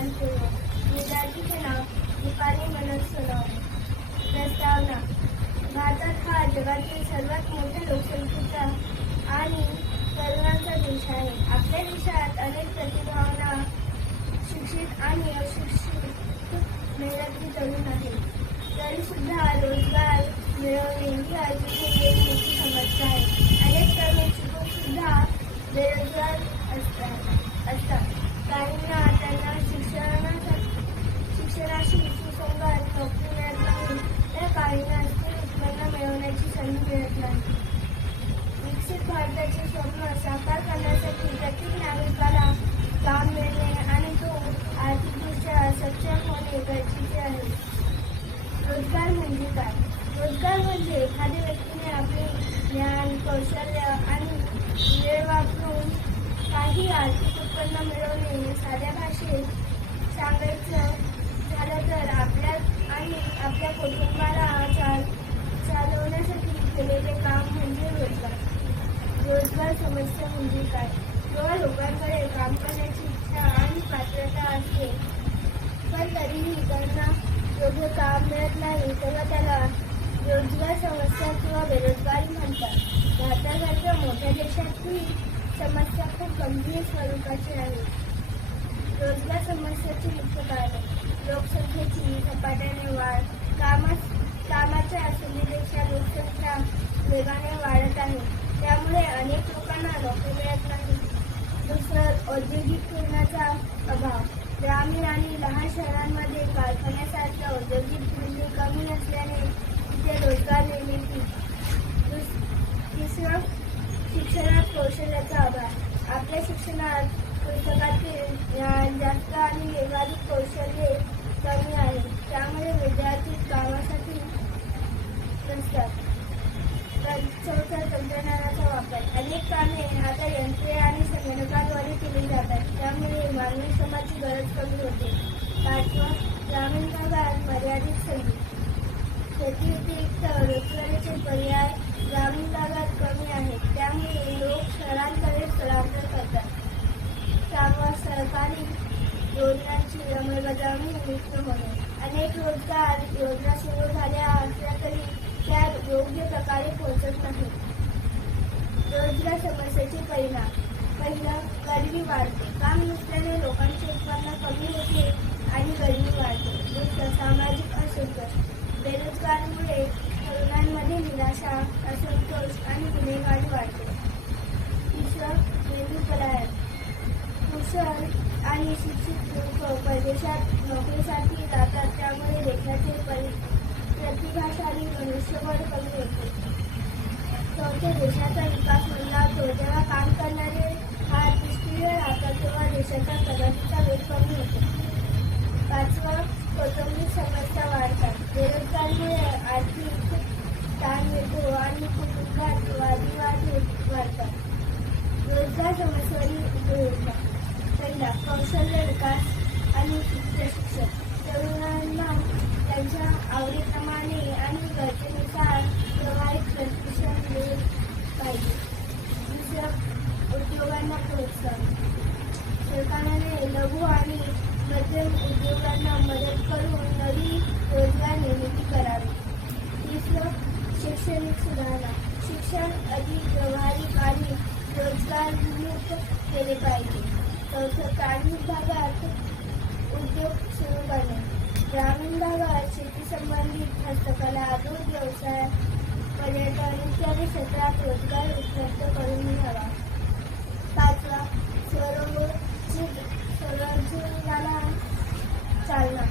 ज्ञानपूर्वक. विद्यार्थीचे नाव दीपाली मनोज सोनवणे. प्रस्तावना. भारत हा जगातील सर्वात मोठ्या लोकसंख्येचा आणि तरुणांचा देश आहे. आपल्या देशात अनेक प्रतिभावांना शिक्षित आणि अशिक्षित मेहनती तरुण आहेत. तरी सुद्धा रोजगार मिळवणे ही अजूनही एक मोठी समस्या आहे. अनेक तरुण शिकून सुद्धा बेरोजगार असतात. काहींना त्यांना शिक्षणाशी सुसंगत नोकरी मिळत नाही, तर काहींना स्थिर उत्पन्न मिळवण्याची संधी मिळत नाही. विकसित भारताचे स्वप्न साकार करण्यासाठी प्रत्येक नागरिकाला काम मिळणे आणि तो आर्थिकदृष्ट्या सक्षम होणे गरजेचे आहे. रोजगार म्हणजे काय? रोजगार म्हणजे एखाद्या व्यक्तीने आपले ज्ञान, कौशल्य आणि वेळ वापरून काही आर्थिक उत्पन्न मिळवणे. साध्या भाषेत सांगायचं झालं तर आपल्या आणि आपल्या कुटुंबाला चालवण्यासाठी केलेले काम म्हणजे रोजगार. रोजगार समस्या म्हणजे काय? जेव्हा लोकांकडे काम करण्याची इच्छा आणि पात्रता असते पण तरीही त्यांना योग्य काम मिळत नाही, तेव्हा त्याला रोजगार समस्या किंवा बेरोजगारी म्हणतात. भारतासारख्या मोठ्या देशात ही समस्या खूप गंभीर स्वरूपाची आहे. रोजगार समस्येची मुख्य कारणे: लोकसंख्येची झपाट्याने वाढ. कामाच्या सुविधेच्या लोकसंख्या वेगाने वाढत आहे, त्यामुळे अनेक लोकांना नोकरी मिळत नाही. दुसरं, औद्योगिकीकरणाचा अभाव. ग्रामीण आणि लहान शहरांमध्ये कारखान्यासारख्या औद्योगिक धंदे कमी असल्याने तिथे रोजगार निर्मिती. तिसरं, शिक्षणात कौशल्याचा अभाव. आपल्या शिक्षणात पुस्तकातील ज्ञान जास्त आणि व्यावहारिक कौशल्ये कमी आहे, त्यामुळे विद्यार्थी कामासाठी नसतात. चौथं, तंत्रज्ञानाचा वापर. अनेक कामे आता यंत्रे आणि संगणकाद्वारे केली जातात, त्यामुळे मानवी श्रमाची गरज कमी होते. पाचवं, ग्रामीण भागात मर्यादित संधी. शेती व्यतिरिक्त रोजगाराचे पर्याय ग्रामीण भागात कमी आहेत, त्यामुळे लोक शहरांकडे स्थलांतर करतात. सहावं, सरकारी योजनांची अंमलबजावणी नियुक्त होणे. अनेक रोजगार योजना सुरू झाल्या असल्या तरी त्या योग्य प्रकारे पोहोचत नाहीत. रोजगार समस्येचे परिणाम. पहिलं, गरिबी वाढते. काम नसल्याने लोकांचे उत्पन्न कमी होते आणि गरिबी वाढते. दुसरं, सामाजिक असंतोष. बेरोजगारीमुळे तरुणांमध्ये निराशा, असंतोष आणि गुन्हेगारी वाढते. तिसरं, मेंदू पलायन. कुशल आणि शिक्षित लोक परदेशात नोकरीसाठी जातात, त्यामुळे देशाचे प्रतिभाशाली मनुष्यबळ कमी होते. चौथे, देशाचा विकास मंदावतो. जेव्हा काम करणारे हा निष्क्रिय राहतात तेव्हा देशाच्या प्रगतीचा वेग कमी होतो. पाचवं, कौटुंबिक समस्या वाढतात. बेरोजगारीमुळे आर्थिक ताण येतो आणि कुटुंबात वादविवाद वाढतात. रोजगार समस्येवरील उपयोगिता. पहिला, कौशल्य विकास आणि शिक्षण. तरुणांना त्यांच्या आवडीप्रमाणे आणि गरजेनुसार व्यावहारिक प्रशिक्षण मिळाले पाहिजे. दुसरं, उद्योगांना प्रोत्साहन. सरकारने लघु आणि मध्यम उद्योगांना मदत करून नवी रोजगार निर्मिती करावी. तिसरं, शैक्षणिक सुधारणा. शिक्षण अधिक व्यावहारिक आणि रोजगारन्मुख केले पाहिजे. चौथं, ग्रामीण भागात उद्योग सुरू करणे. ग्रामीण भागात शेती संबंधित हस्तकला, दूध व्यवसाय, पर्यटन इत्यादी क्षेत्रात रोजगार उपलब्ध करून द्यावा. पाचवा, स्वरोजगाराला चालना.